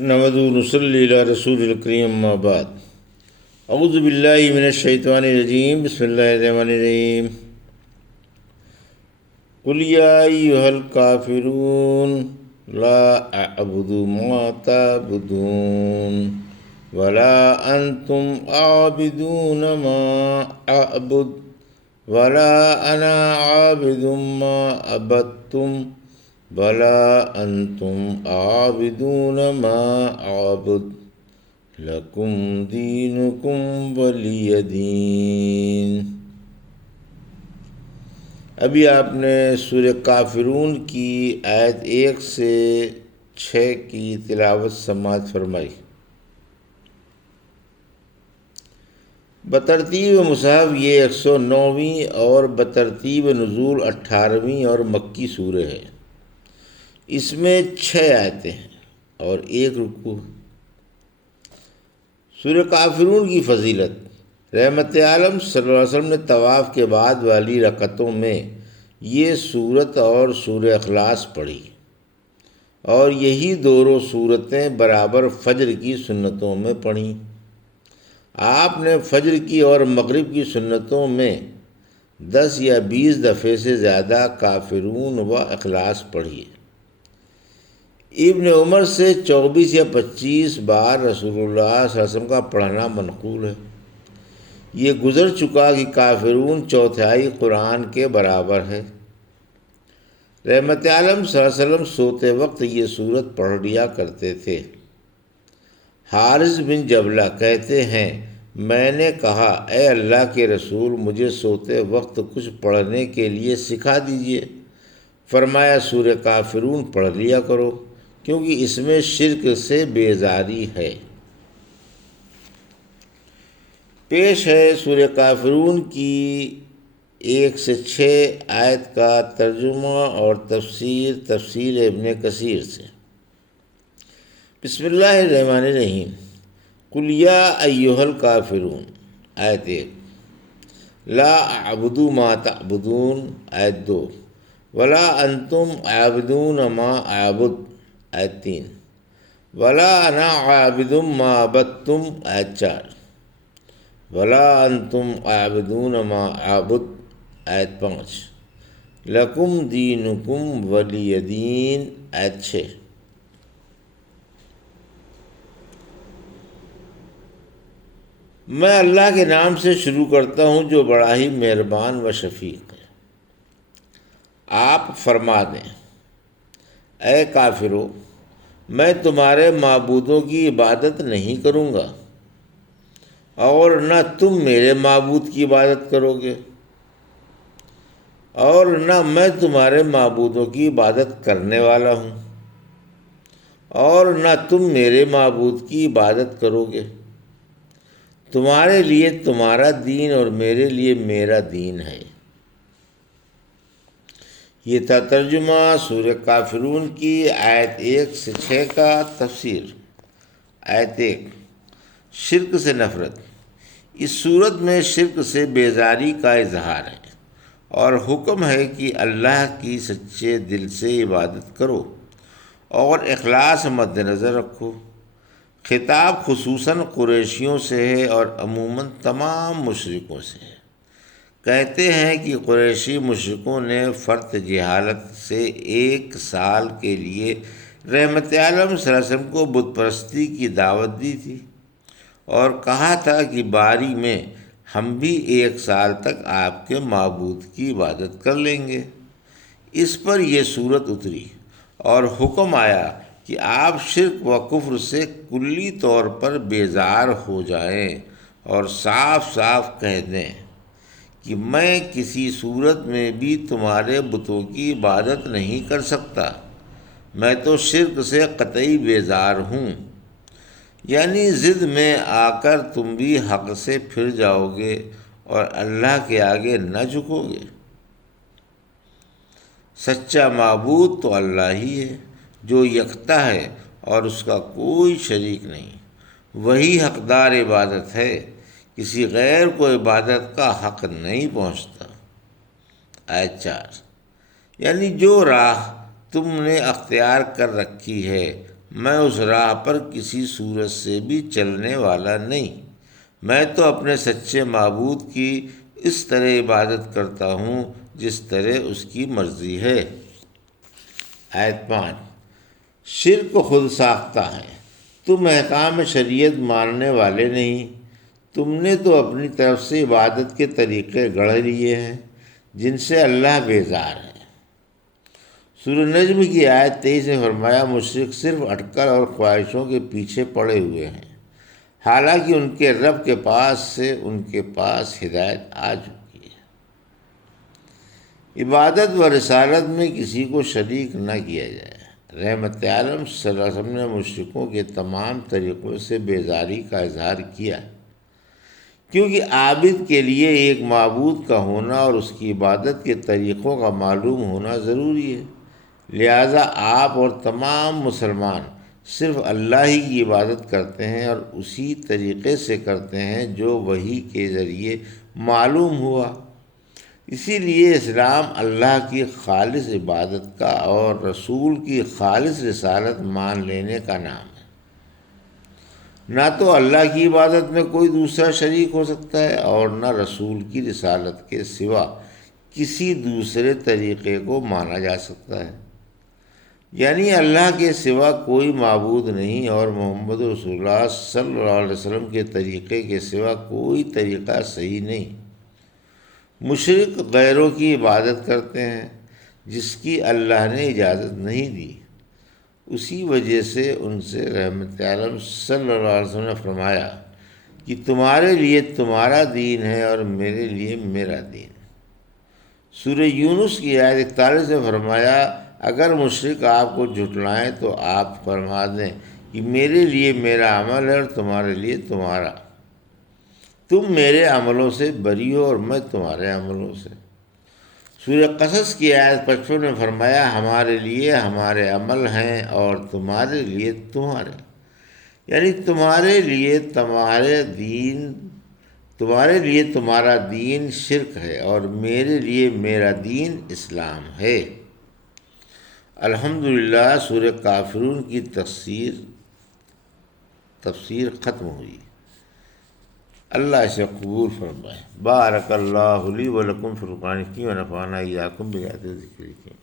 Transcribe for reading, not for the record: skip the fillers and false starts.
نحمدہ ونصلی علی رسول الکریم اما بعد اعوذ باللہ من الشیطان الرجیم بسم اللہ الرحمن الرحیم قل یا ایھا الکافرون لا اعبد ما تعبدون ولا انتم عابدون ما اعبد ولا انا عابد ما عبدتم ولا انتم عابدون ما اعبد لکم دینکم ولی دین۔ ابھی آپ نے سورہ کافرون کی آیت 1 سے 6 کی تلاوت سماعت فرمائی۔ بترتیب مصحف یہ 109ویں اور بترتیب نزول 18ویں اور مکی سورہ ہے۔ اس میں 6 آیتیں ہیں اور 1 رکوع۔ سورہ کافرون کی فضیلت: رحمت عالم صلی اللہ علیہ وسلم نے طواف کے بعد والی رکعتوں میں یہ سورت اور سورہ اخلاص پڑھی، اور یہی دونوں سورتیں برابر فجر کی سنتوں میں پڑھیں۔ آپ نے فجر کی اور مغرب کی سنتوں میں 10 یا 20 دفعے سے زیادہ کافرون و اخلاص پڑھی۔ ابن عمر سے 24 یا 25 بار رسول اللہ صلی اللہ علیہ وسلم کا پڑھنا منقول ہے۔ یہ گزر چکا کہ کافرون چوتھائی قرآن کے برابر ہے۔ رحمت عالم صلی اللہ علیہ وسلم سوتے وقت یہ سورت پڑھ لیا کرتے تھے۔ حارث بن جبلہ کہتے ہیں، میں نے کہا، اے اللہ کے رسول، مجھے سوتے وقت کچھ پڑھنے کے لیے سکھا دیجئے۔ فرمایا، سورہ کافرون پڑھ لیا کرو، کیونکہ اس میں شرک سے بیزاری ہے۔ پیش ہے سورہ کافرون کی 1 سے 6 آیت کا ترجمہ اور تفسیر ابن کثیر سے۔ بسم اللہ الرحمن الرحیم۔ قل یا ایھا الکافرون، آیت 1۔ لا اعبد ما تعبدون، آیت 2۔ ولا انتم عابدون ما اعبد، آیت 3۔ ولا انا عابد ما عبدتم، آیت 4۔ ولا انتم عابدون ما اعبد، آیت 5۔ لکم دینکم ولی دین، آیت 6۔ میں اللہ کے نام سے شروع کرتا ہوں جو بڑا ہی مہربان و شفیق ہے۔ آپ فرما دیں، اے کافرو، میں تمہارے معبودوں کی عبادت نہیں کروں گا، اور نہ تم میرے معبود کی عبادت کرو گے، اور نہ میں تمہارے معبودوں کی عبادت کرنے والا ہوں، اور نہ تم میرے معبود کی عبادت کرو گے۔ تمہارے لیے تمہارا دین اور میرے لیے میرا دین ہے۔ یہ تھا ترجمہ سورہ کافرون کی آیت 1 سے 6 کا تفسیر۔ آیت 1، شرک سے نفرت۔ اس صورت میں شرک سے بیزاری کا اظہار ہے اور حکم ہے کہ اللہ کی سچے دل سے عبادت کرو اور اخلاص مد نظر رکھو۔ خطاب خصوصاً قریشیوں سے ہے اور عموماً تمام مشرکوں سے ہے۔ کہتے ہیں کہ قریشی مشرکوں نے فرط جہالت سے 1 سال کے لیے رحمت عالم صلی اللہ علیہ وسلم کو بت پرستی کی دعوت دی تھی اور کہا تھا کہ باری میں ہم بھی 1 سال تک آپ کے معبود کی عبادت کر لیں گے۔ اس پر یہ صورت اتری اور حکم آیا کہ آپ شرک و کفر سے کلی طور پر بیزار ہو جائیں اور صاف صاف کہہ دیں کہ میں کسی صورت میں بھی تمہارے بتوں کی عبادت نہیں کر سکتا، میں تو شرک سے قطعی بیزار ہوں۔ یعنی ضد میں آ کر تم بھی حق سے پھر جاؤ گے اور اللہ کے آگے نہ جھکو گے۔ سچا معبود تو اللہ ہی ہے جو یکتا ہے اور اس کا کوئی شریک نہیں، وہی حقدار عبادت ہے، کسی غیر کو عبادت کا حق نہیں پہنچتا۔ آیت 4، یعنی جو راہ تم نے اختیار کر رکھی ہے میں اس راہ پر کسی صورت سے بھی چلنے والا نہیں، میں تو اپنے سچے معبود کی اس طرح عبادت کرتا ہوں جس طرح اس کی مرضی ہے۔ آیت 5، شرک خود ساختہ ہے، تم احکام شریعت ماننے والے نہیں، تم نے تو اپنی طرف سے عبادت کے طریقے گڑھ لیے ہیں جن سے اللہ بیزار ہے۔ سورہ نجم کی آیت 23 میں فرمایا مشرک صرف اٹکل اور خواہشوں کے پیچھے پڑے ہوئے ہیں، حالانکہ ان کے رب کے پاس سے ان کے پاس ہدایت آ چکی ہے۔ عبادت و رسالت میں کسی کو شریک نہ کیا جائے۔ رحمت عالم صلی اللہ علیہ وسلم نے مشرکوں کے تمام طریقوں سے بیزاری کا اظہار کیا، کیونکہ عابد کے لیے ایک معبود کا ہونا اور اس کی عبادت کے طریقوں کا معلوم ہونا ضروری ہے۔ لہٰذا آپ اور تمام مسلمان صرف اللہ ہی کی عبادت کرتے ہیں اور اسی طریقے سے کرتے ہیں جو وحی کے ذریعے معلوم ہوا۔ اسی لیے اسلام اللہ کی خالص عبادت کا اور رسول کی خالص رسالت مان لینے کا نام ہے۔ نہ تو اللہ کی عبادت میں کوئی دوسرا شریک ہو سکتا ہے اور نہ رسول کی رسالت کے سوا کسی دوسرے طریقے کو مانا جا سکتا ہے۔ یعنی اللہ کے سوا کوئی معبود نہیں اور محمد رسول اللہ صلی اللہ علیہ وسلم کے طریقے کے سوا کوئی طریقہ صحیح نہیں۔ مشرک غیروں کی عبادت کرتے ہیں جس کی اللہ نے اجازت نہیں دی، اسی وجہ سے ان سے رحمت عالم صلی اللہ علیہ وسلم نے فرمایا کہ تمہارے لیے تمہارا دین ہے اور میرے لیے میرا دین۔ سورہ یونس کی آیت 41 میں فرمایا اگر مشرک آپ کو جھٹلائیں تو آپ فرما دیں کہ میرے لیے میرا عمل ہے اور تمہارے لیے تمہارا، تم میرے عملوں سے بری ہو اور میں تمہارے عملوں سے۔ سورہ قصص کی آیت 55 میں فرمایا ہمارے لیے ہمارے عمل ہیں اور تمہارے لیے تمہارے، یعنی تمہارے لیے تمہارا دین شرک ہے اور میرے لیے میرا دین اسلام ہے۔ الحمدللہ سورہ کافرون کی تفسیر ختم ہوئی۔ اللہ اسے قبول فرمائے۔ بارک اللہ لی و لکم فی القرآن الحکیم و نفعنی وإیاکم بآیات الذکر الحکیم۔